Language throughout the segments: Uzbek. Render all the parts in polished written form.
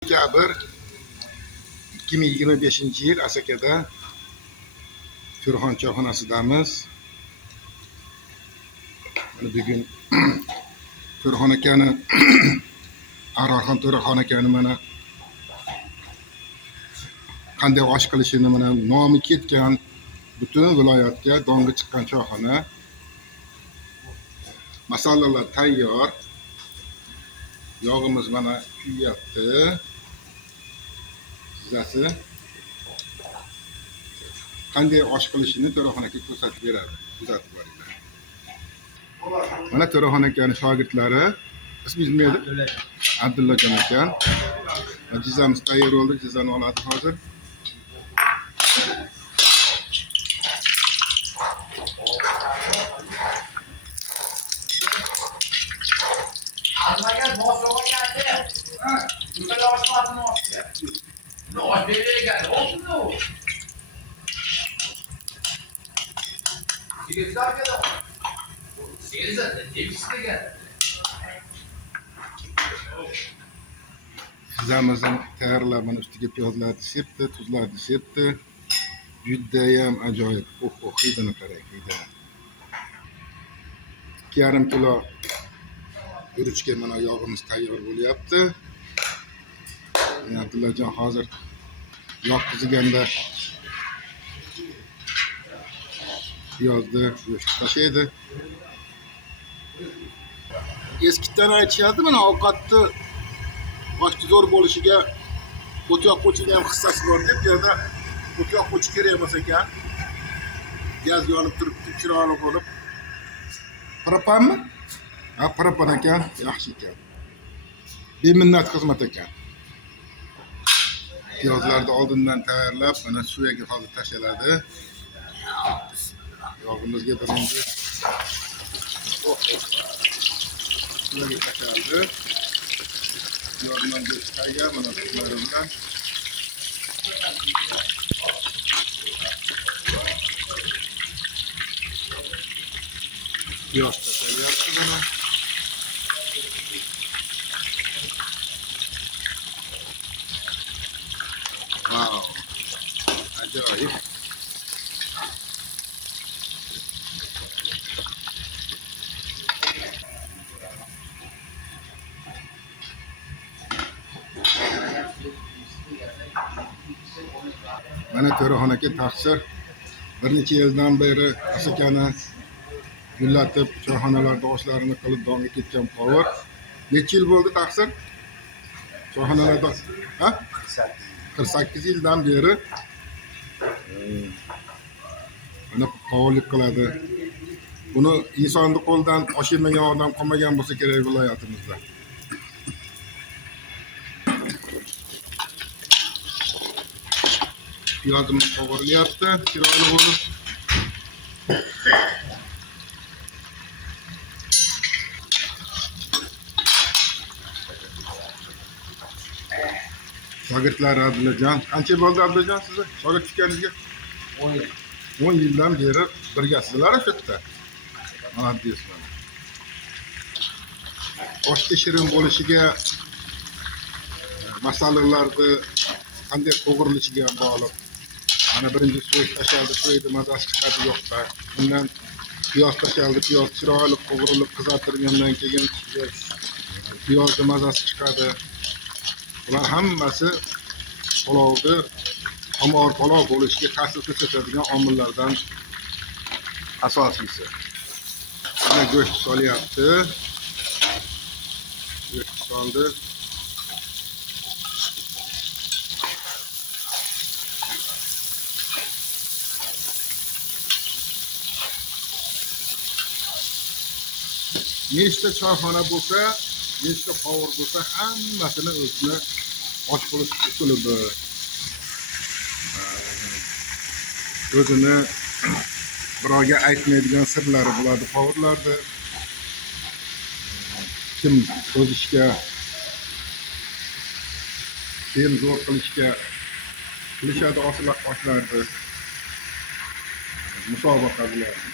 Dekabr 2025-yil Asakada Turxon choyxonasidamiz. Bugun Turxon akani Ahrorxon Turxon akani mana qanday osh qilishini mana nomi ketgan butun viloyatga donga chiqqan choyxona. Masalalar tayyor. Yog'imiz mana kuyyapti. Sizasi qanday osh qilishini Turxon aka ko'rsatib beradi. Kuzatib boringlar. Mana Turxon akaning shogirdlari. Ismingiz nima edi? Abdullajon aka. Jizamiz tayyor bo'ldi. Jizani oladi hozir. Jizamizning tayyorlab mana ustiga piyozlarni sepdi, tuzlarni sepdi. Judayam ajoyib. Hidini qarang, hidini. 2,5 kilo guruchga mana yog'imiz tayyor bo'lyapti. Abdullajon hozir yog' qiziganda piyozni go'sht tashlaydi. Eskidan aytishardi, mana ovqatni oshni zo'r bo'lishiga o'tyoq qo'shilgan ham hissasi bor deb, bu yerda o'tyoq qo'shish kerak emas ekan. Gaz yonib turibdi, chiroyli bo'lib. Propanmi? Ha, propan ekan, yaxshi ekan. Beminnat xizmat ekan. Piyozlarni oldindan tayyorlab, mana suyaga hozir tashlanadi. Yog'imizga birinchi suyaga tashlanadi. Piyozdan go'sht tayyor, mana tuzlari bilan. Piyoz tashlaryapti mana. Wow, ajoyib. Mana Turxon aka taqsir bir necha yildan beri Asakani gullatib, choyxonalarda oshlarini qilib donga ketgan povur. Necha yil bo'ldi taqsir? Choyxonalarda, ha? 48 yildan beri mana povurlik qiladi. Buni insonni qo'ldan osh yemagan odam qolmagan bo'lsa kerak viloyatimizda. Piyozimiz qovurilyapti, chiroyli bo'lib. Shogirdlar Abdullajon, qancha bo'ldi Abdullajon sizni shogird tutganingizga? 10 yil. 10 yildan beri birgasizlar shu yerda. Молодец. Oshga shirin bo'lishiga, masalalarni qanday qovurilishiga bog'liq. Mana birinchi suv tashladi, suydi mazasi chiqadi yo'qda. Undan piyoz tashladi, piyoz chiroyli qovurilib qizartirilgandan keyin piyozni mazasi chiqadi. Bular hammasi palovni omor palov bo'lishiga ta'sir ko'rsatadigan omillardan asosiysi. Mana go'sht solyapti. Go'sht soldi. Nechta choyxona bo'lsa, nechta qovur bo'lsa, hammasini o'zini osh qilish usuli bor. O'zini birovga aytmaydigan sirlari bo'ladi qovurlarda. Kim o'zishga, kim zo'r qilishadi oshlarni. Musobaqa bo'ladi.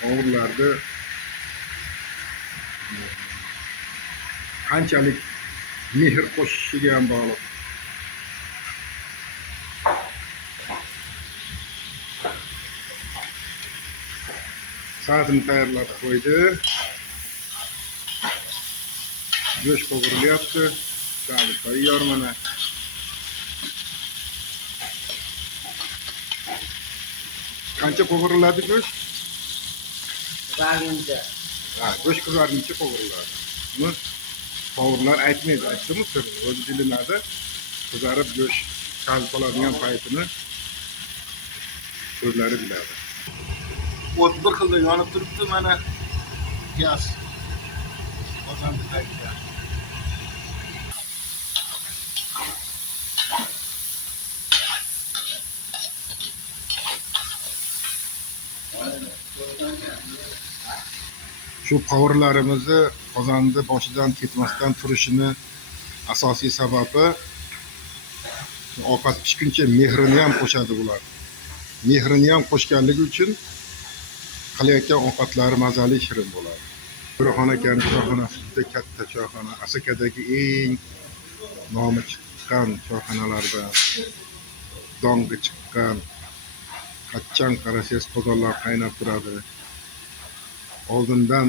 Qovurlarni qanchalik mehr qo'shishiga ham bog'liq. Sazini tayyorlab qo'ydi. Go'sht qovurilyapti. Sazi tayyor mana. Qancha qovuriladi go'sht? Qizarguncha. Ha, go'sht qizarguncha qovuriladi. Buni povurlar aytmaydi, aytdimi sirni? O'zi bilinadi. Qizarib go'sht kal qoladigan paytini o'zlari biladi. O't bir xilda yonib turibdi mana gaz. Qozonni tagida. Shu qovurlarimizni qozonni boshidan ketmasdan turishini asosiy sababi ovqat pishguncha mehrini ham qo'shadi bular. Mehrini ham qo'shganligi uchun qilayotgan ovqatlari mazali, shirin bo'ladi. Burxon akaning choyxonasi juda katta choyxona. Asakadagi eng nomi chiqqan choyxonalardan, dongi chiqqan. Qachon qarasangiz qozonlar qaynab turadi. Oldindan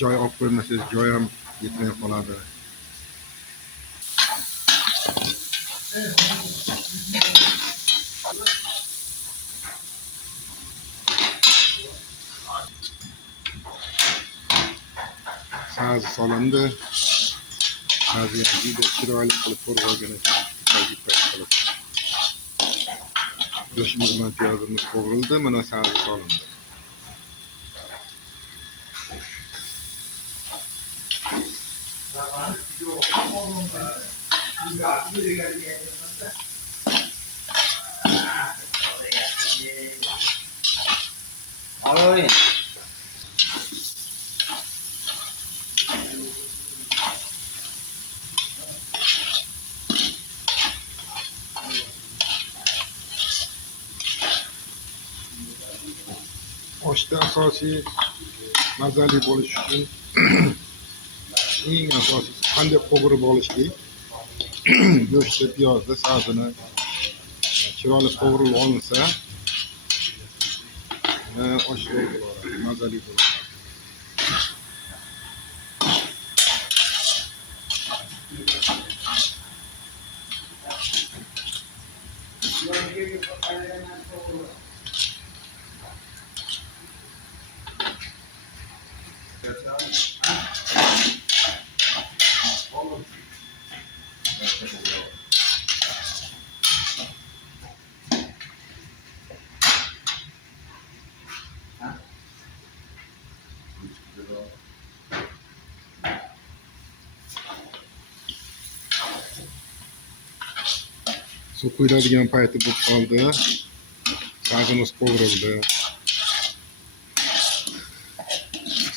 joy olib qo'ymasangiz joy ham yetmay qoladi. Saz solindi. Sazi ham juda chiroyli qilib qo'rg'algan ekan. Qilib. Go'shtimiz bilan piyozimiz qovurildi, mana sazi solindi. Aloy. Oshda asosiy mazali bo'lish uchun eng asosiysi qanday qovurib olishlik. Go'shtni, piyozni, sazini chiroyli qovurib olinsa, osh bo'ladi, mazali bo'ladi. Suv quyiladigan payti bo'lib qoldi. Sazimiz qovurildi.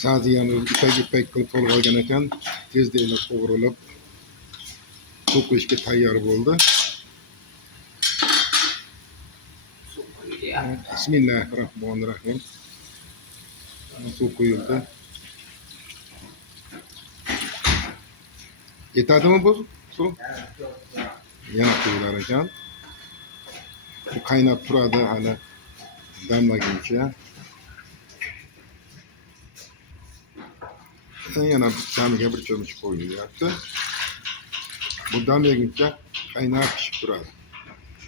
Sazi yana ipak qilib to'lib olgan ekan. Tezda qovurilib, suv quyishga tayyor bo'ldi. Bismillahirrohmanirrohim. Suv quyildi. Yetadimi bu suv? Yana quyular ekan. Bu qaynab turadi hali damlaguncha. Yana damiga bir cho'mich qo'yilyapti. Bu damlaguncha qaynab pishib turadi.